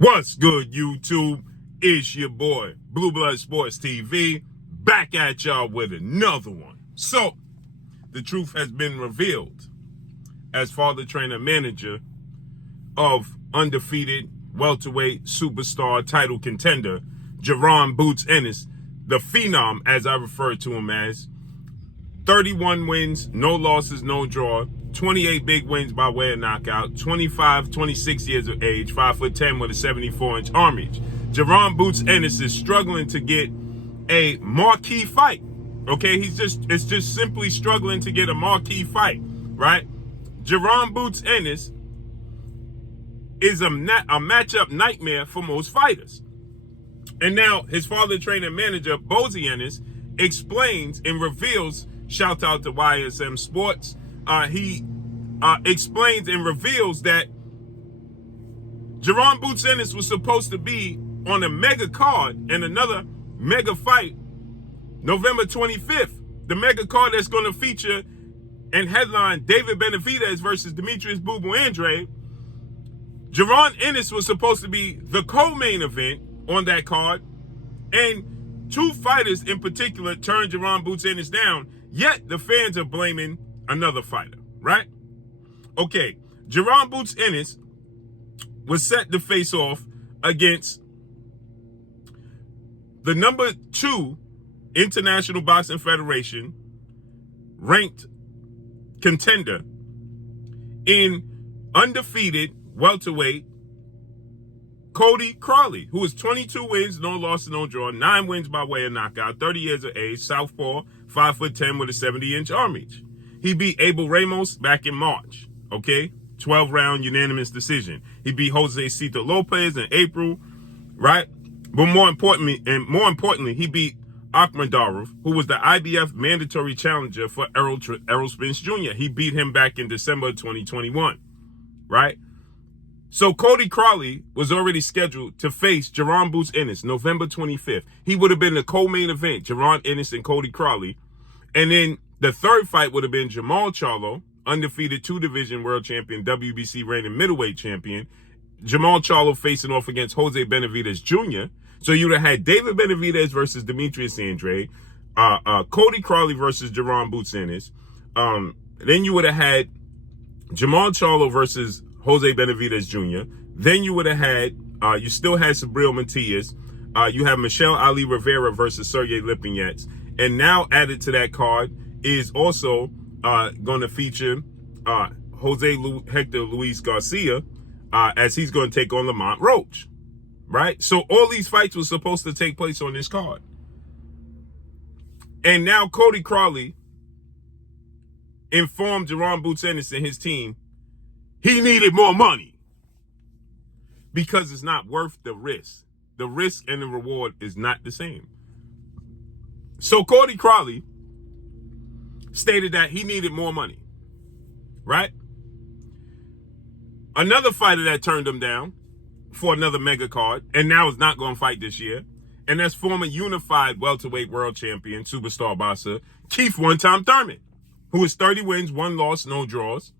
What's good, YouTube? It's your boy, Blue Blood Sports TV, back at y'all with another one. So, the truth has been revealed as father, trainer, manager of undefeated welterweight superstar title contender, Jaron Boots Ennis, the Phenom, as I refer to him as. 31 wins, no losses, no draw. 28 big wins by way of knockout. 26 years of age, 5'10" with a 74-inch arm reach. Jaron Boots Ennis is struggling to get a marquee fight. Okay, it's just simply struggling to get a marquee fight, right? Jaron Boots Ennis is a matchup nightmare for most fighters. And now his father, trainer, manager, Bozy Ennis, explains and reveals, shout out to YSM Sports, he explains and reveals that Jaron Boots Ennis was supposed to be on a mega card and another mega fight November 25th. The mega card that's going to feature and headline David Benavidez versus Demetrius Boo Boo Andrade. Jaron Ennis was supposed to be the co-main event on that card, and two fighters in particular turned Jaron Boots Ennis down, yet the fans are blaming another fighter, right? Okay, Jaron Boots Ennis was set to face off against the number 2 International Boxing Federation ranked contender in undefeated welterweight Cody Crowley, who is 22 wins, no losses, no draw, 9 wins by way of knockout, 30 years of age, southpaw, 5'10" with a 70-inch arm reach. He beat Abel Ramos back in March, okay? 12-round unanimous decision. He beat Jose Cito Lopez in April, right? But more importantly, he beat Akhmadorov, who was the IBF mandatory challenger for Errol Spence Jr. He beat him back in December 2021, right? So Cody Crowley was already scheduled to face Jaron Boots Ennis November 25th. He would have been the co-main event, Jaron Ennis and Cody Crowley. And then the third fight would have been Jamal Charlo, undefeated 2-division world champion, WBC reigning middleweight champion. Jamal Charlo facing off against Jose Benavidez Jr. So you would have had David Benavidez versus Demetrius Andrade, Cody Crowley versus Jaron Boots Ennis. Then you would have had Jamal Charlo versus Jose Benavidez Jr. Then you would have had, you still had Sabril Matias. You have Michelle Ali Rivera versus Sergey Lipinets. And now added to that card is also going to feature Hector Luis Garcia as he's going to take on Lamont Roach, right? So all these fights were supposed to take place on this card. And now Cody Crowley informed Jaron Boots Ennis and his team he needed more money because it's not worth the risk. The risk and the reward is not the same. So Cody Crowley stated that he needed more money, right? Another fighter that turned him down for another mega card and now is not going to fight this year, and that's former unified welterweight world champion, superstar boxer, Keith one-time Thurman, who is 30 wins, 1 loss, no draws.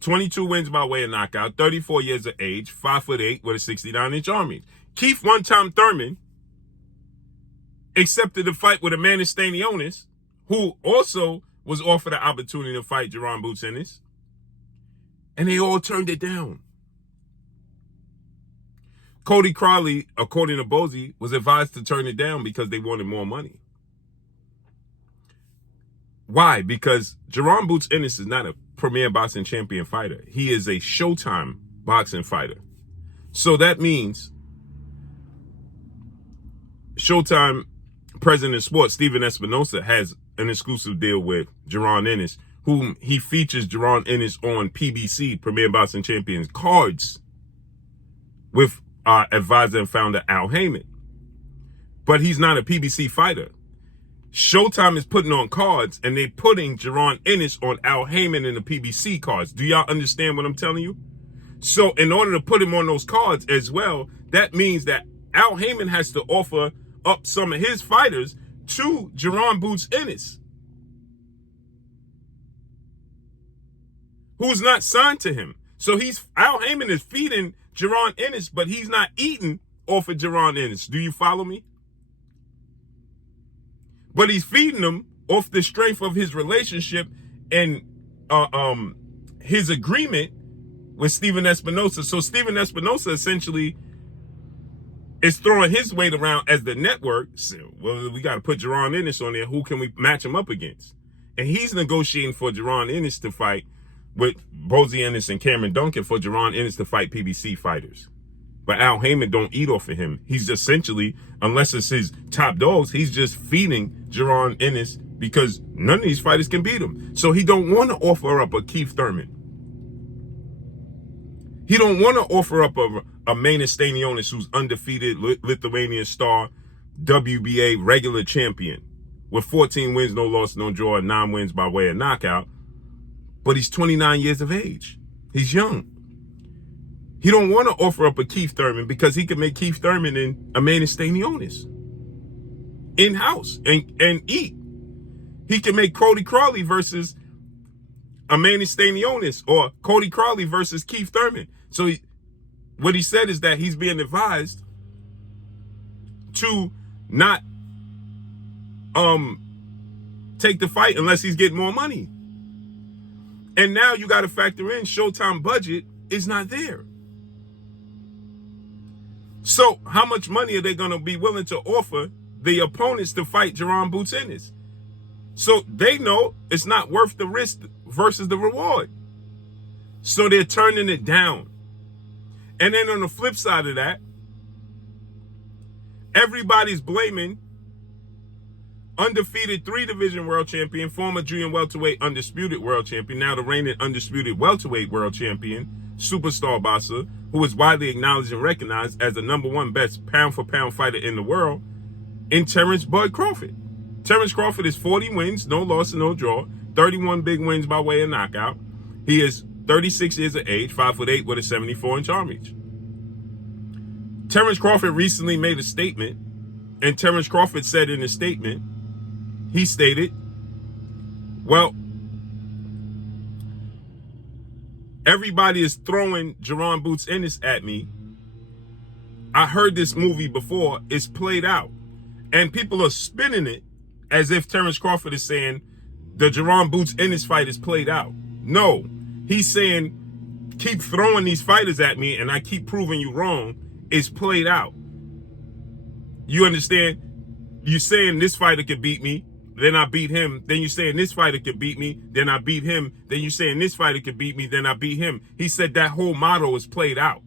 22 wins by way of knockout, 34 years of age, 5'8" with a 69-inch arm reach. Keith one-time Thurman accepted the fight with Amanda Stanionis, who also was offered the opportunity to fight Jaron Boots Ennis, and they all turned it down. Cody Crowley, according to Bozy, was advised to turn it down because they wanted more money. Why? Because Jaron Boots Ennis is not a premier boxing champion fighter. He is a Showtime boxing fighter. So that means Showtime president of sports, Steven Espinosa, has an exclusive deal with Jaron Ennis, whom he features Jaron Ennis on PBC, Premier Boxing Champions cards, with advisor and founder Al Heyman. But he's not a PBC fighter. Showtime is putting on cards, and they're putting Jaron Ennis on Al Heyman and the PBC cards. Do y'all understand what I'm telling you? So in order to put him on those cards as well, that means that Al Heyman has to offer up some of his fighters to Jaron Boots Ennis, who's not signed to him. So Al Heyman is feeding Jaron Ennis, but he's not eating off of Jaron Ennis. Do you follow me? But he's feeding them off the strength of his relationship and his agreement with Steven Espinosa. So Steven Espinosa essentially is throwing his weight around as the network. So, well, we got to put Jaron Ennis on there. Who can we match him up against? And he's negotiating for Jaron Ennis to fight with Bozy Ennis and Cameron Duncan for Jaron Ennis to fight PBC fighters. But Al Heyman don't eat off of him. He's essentially, unless it's his top dogs, he's just feeding Jaron Ennis because none of these fighters can beat him. So he don't want to offer up a Keith Thurman. He don't want to offer up a Magnus Stanionis who's undefeated Lithuanian star, WBA regular champion with 14 wins, no loss, no draw, and 9 wins by way of knockout. But he's 29 years of age. He's young. He don't want to offer up a Keith Thurman because he can make Keith Thurman and a Magnus Stanionis in-house and eat. He can make Cody Crowley versus a Magnus Stanionis or Cody Crowley versus Keith Thurman. So what he said is that he's being advised to not take the fight unless he's getting more money. And now you got to factor in Showtime budget is not there. So how much money are they going to be willing to offer the opponents to fight Jaron Boots Ennis? So they know it's not worth the risk versus the reward. So they're turning it down. And then on the flip side of that, everybody's blaming undefeated 3-division world champion, former junior welterweight undisputed world champion, now the reigning undisputed welterweight world champion, superstar boxer, who is widely acknowledged and recognized as the #1 best pound-for-pound fighter in the world, in Terrence Bud Crawford. Terrence Crawford is 40 wins, no loss and no draw, 31 big wins by way of knockout. He is 36 years of age, 5'8" with a 74-inch arm reach. Terrence Crawford recently made a statement, and Terrence Crawford said in his statement, he stated, well, everybody is throwing Jaron Boots Ennis at me. I heard this movie before. It's played out. And people are spinning it as if Terrence Crawford is saying the Jaron Boots Ennis fight is played out. No, he's saying keep throwing these fighters at me and I keep proving you wrong. It's played out. You understand? You're saying this fighter could beat me, then I beat him. Then you're saying this fighter could beat me, then I beat him. Then you're saying this fighter could beat me, then I beat him. He said that whole model is played out,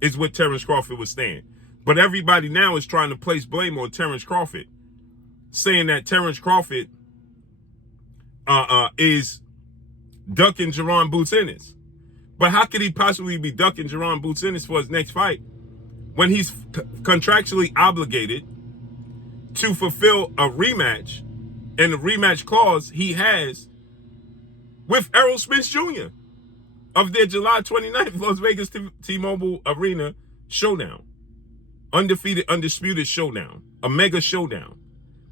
is what Terrence Crawford was saying. But everybody now is trying to place blame on Terrence Crawford, saying that Terrence Crawford is ducking Jaron Boots Ennis. But how could he possibly be ducking Jaron Boots Ennis for his next fight when he's contractually obligated to fulfill a rematch, and the rematch clause he has with Errol Spence Jr. of their July 29th Las Vegas T-Mobile Arena showdown. Undefeated, undisputed showdown. A mega showdown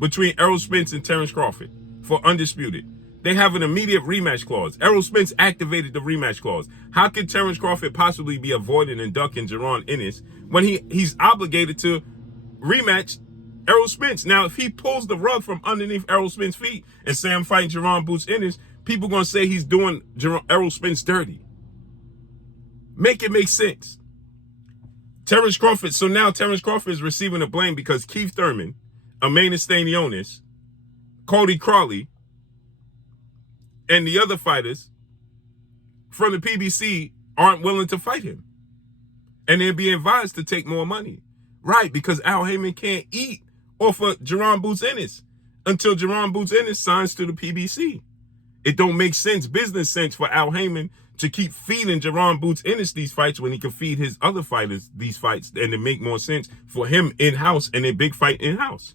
between Errol Spence and Terrence Crawford for undisputed. They have an immediate rematch clause. Errol Spence activated the rematch clause. How could Terrence Crawford possibly be avoiding and ducking Jaron Ennis when he's obligated to rematch Errol Spence? Now, if he pulls the rug from underneath Errol Spence's feet and say I'm fighting Jaron Boots Ennis, people going to say he's doing Errol Spence dirty. Make it make sense. Terrence Crawford, so now Terrence Crawford is receiving the blame because Keith Thurman, Magnus Stanionis, Cody Crowley, and the other fighters from the PBC aren't willing to fight him. And they're being advised to take more money. Right, because Al Heyman can't eat off of Jaron Boots Ennis until Jaron Boots Ennis signs to the PBC. It don't make sense, business sense, for Al Heyman to keep feeding Jaron Boots Ennis these fights when he can feed his other fighters these fights, and it make more sense for him in-house and a big fight in-house.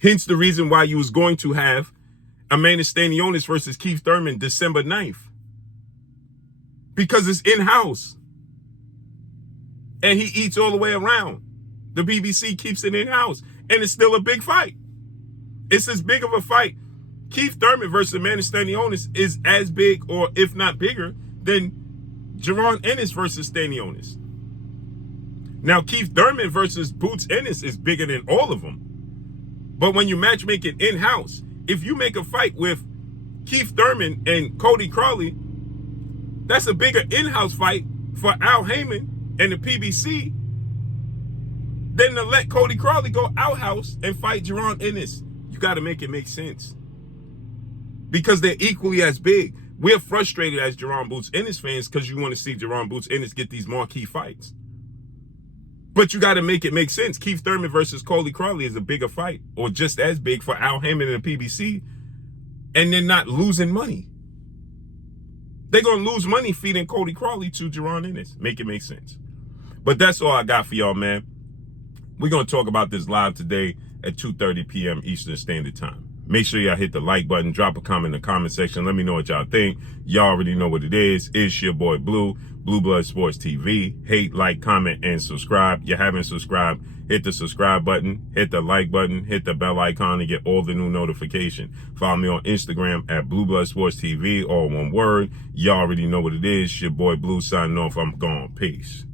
Hence the reason why you was going to have Amanda Stanionis versus Keith Thurman December 9th. Because it's in-house. And he eats all the way around. The BBC keeps it in-house. And it's still a big fight. It's as big of a fight. Keith Thurman versus Amanda Stanionis is as big, or if not bigger, than Jaron Ennis versus Stanionis. Now, Keith Thurman versus Boots Ennis is bigger than all of them. But when you matchmake it in-house, if you make a fight with Keith Thurman and Cody Crowley, that's a bigger in-house fight for Al Heyman and the PBC than to let Cody Crowley go outhouse and fight Jaron Ennis. You got to make it make sense. Because they're equally as big. We're frustrated as Jaron Boots Ennis fans because you want to see Jaron Boots Ennis get these marquee fights. But you got to make it make sense. Keith Thurman versus Cody Crowley is a bigger fight, or just as big for Al Heyman and the PBC, and they're not losing money. They're going to lose money feeding Cody Crowley to Jaron Ennis. Make it make sense. But that's all I got for y'all, man. We're going to talk about this live today at 2:30 p.m. Eastern Standard Time. Make sure y'all hit the like button, drop a comment in the comment section. Let me know what y'all think. Y'all already know what it is. It's your boy Blue, Blue Blood Sports TV. Hate, like, comment, and subscribe. You haven't subscribed, hit the subscribe button, hit the like button, hit the bell icon to get all the new notifications. Follow me on Instagram at Blue Blood Sports TV, all one word. Y'all already know what it is. Your boy Blue signing off. I'm gone. Peace.